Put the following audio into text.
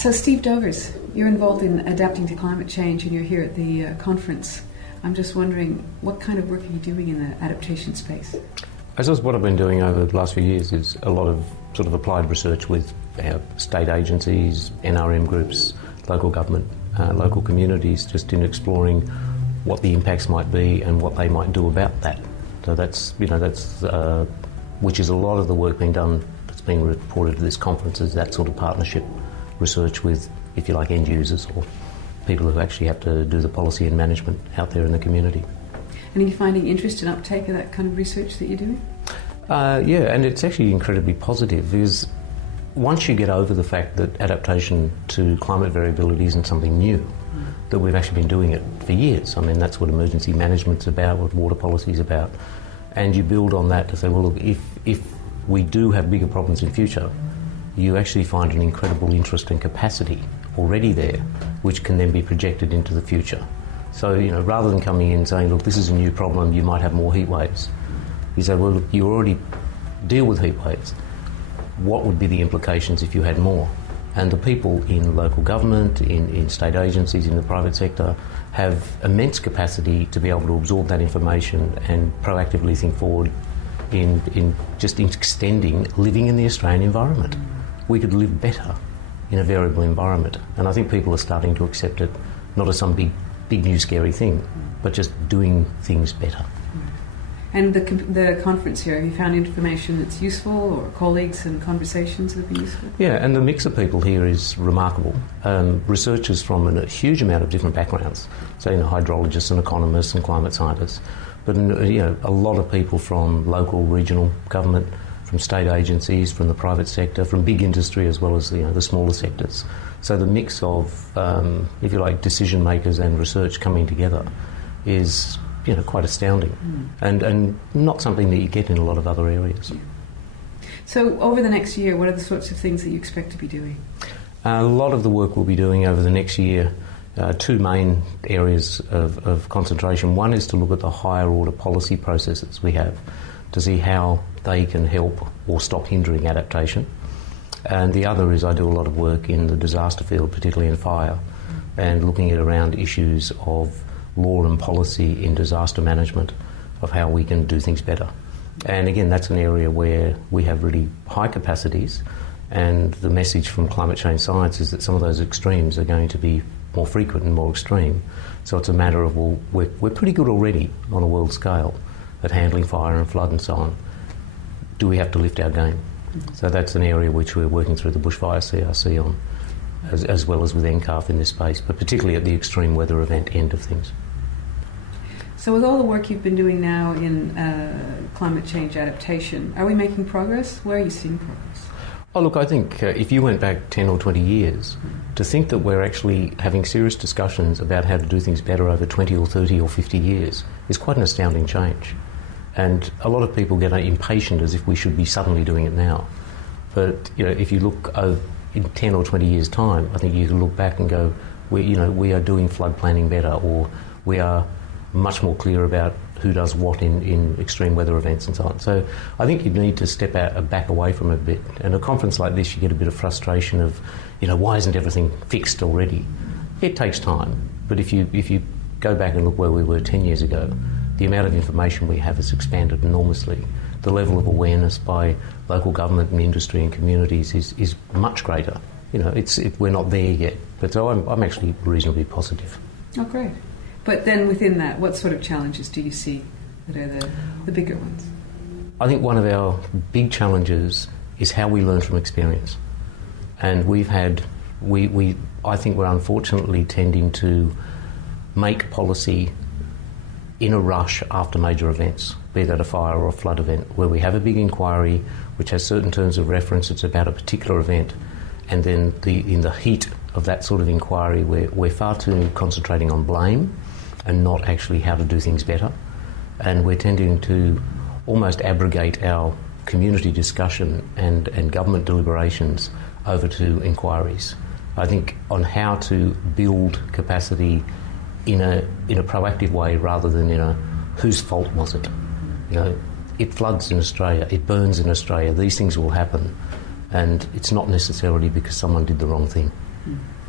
So Steve Dovers, you're involved in adapting to climate change and you're here at the conference. I'm just wondering, what kind of work are you doing in the adaptation space? I suppose what I've been doing over the last few years is a lot of sort of applied research with state agencies, NRM groups, local government, local communities, just in exploring what the impacts might be and what they might do about that. So that's which is a lot of the work being done that's being reported at this conference, is that sort of partnership research with, if you like, end users or people who actually have to do the policy and management out there in the community. And are you finding interest and uptake of that kind of research that you're doing? Yeah, and it's actually incredibly positive, because once you get over the fact that adaptation to climate variability isn't something new, that we've actually been doing it for years. I mean, that's what emergency management's about, what water policy's about. And you build on that to say, well, look, if we do have bigger problems in future, you actually find an incredible interest and capacity already there, which can then be projected into the future. So, rather than coming in and saying, look, this is a new problem, you might have more heat waves, you say, well, look, you already deal with heat waves. What would be the implications if you had more? And the people in local government, in state agencies, in the private sector, have immense capacity to be able to absorb that information and proactively think forward in extending living in the Australian environment. We could live better in a variable environment. And I think people are starting to accept it, not as some big new scary thing, but just doing things better. And the conference here, have you found information that's useful, or colleagues and conversations that have been useful? Yeah, and the mix of people here is remarkable. Researchers from a huge amount of different backgrounds, so hydrologists and economists and climate scientists, but a lot of people from local, regional government, from state agencies, from the private sector, from big industry as well as the smaller sectors. So the mix of, if you like, decision makers and research coming together is quite astounding, and not something that you get in a lot of other areas. Yeah. So over the next year, what are the sorts of things that you expect to be doing? A lot of the work we'll be doing over the next year, two main areas of concentration. One is to look at the higher order policy processes we have, to see how they can help or stop hindering adaptation. And the other is I do a lot of work in the disaster field, particularly in fire, and looking at around issues of law and policy in disaster management, of how we can do things better. And again, that's an area where we have really high capacities, and the message from climate change science is that some of those extremes are going to be more frequent and more extreme. So it's a matter of, well, we're pretty good already on a world scale at handling fire and flood and so on. Do we have to lift our game? So that's an area which we're working through the Bushfire CRC on, as well as with NCCARF in this space, but particularly at the extreme weather event end of things. So with all the work you've been doing now in climate change adaptation, are we making progress? Where are you seeing progress? Oh, look, I think if you went back 10 or 20 years, to think that we're actually having serious discussions about how to do things better over 20 or 30 or 50 years is quite an astounding change. And a lot of people get impatient as if we should be suddenly doing it now. But, if you look in 10 or 20 years' time, I think you can look back and go, we are doing flood planning better, or we are much more clear about who does what in extreme weather events and so on. So I think you need to step back away from it a bit. And a conference like this, you get a bit of frustration of, why isn't everything fixed already? It takes time. But if you go back and look where we were 10 years ago, the amount of information we have has expanded enormously. The level of awareness by local government and industry and communities is much greater. We're not there yet. But so I'm actually reasonably positive. Oh, great. But then within that, what sort of challenges do you see that are the bigger ones? I think one of our big challenges is how we learn from experience. And I think we're unfortunately tending to make policy in a rush after major events, be that a fire or a flood event, where we have a big inquiry which has certain terms of reference, it's about a particular event, and then in the heat of that sort of inquiry, we're far too concentrating on blame and not actually how to do things better. And we're tending to almost abrogate our community discussion and government deliberations over to inquiries. I think on how to build capacity in a proactive way rather than in a whose fault was it. It floods in Australia, it burns in Australia, these things will happen, and it's not necessarily because someone did the wrong thing. Mm.